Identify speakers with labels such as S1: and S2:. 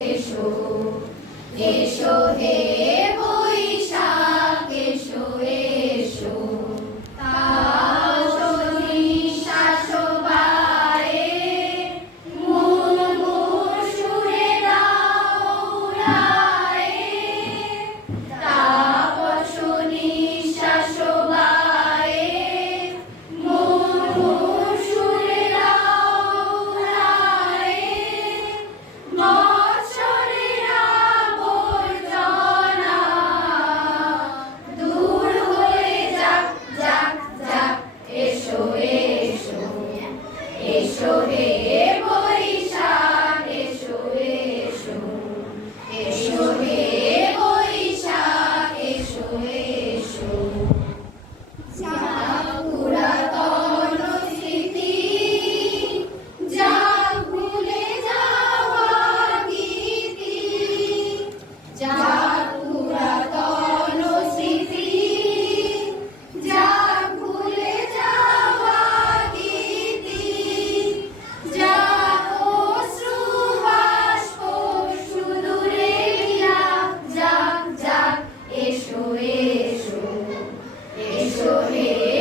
S1: এসো এসো হে এসো হে এসো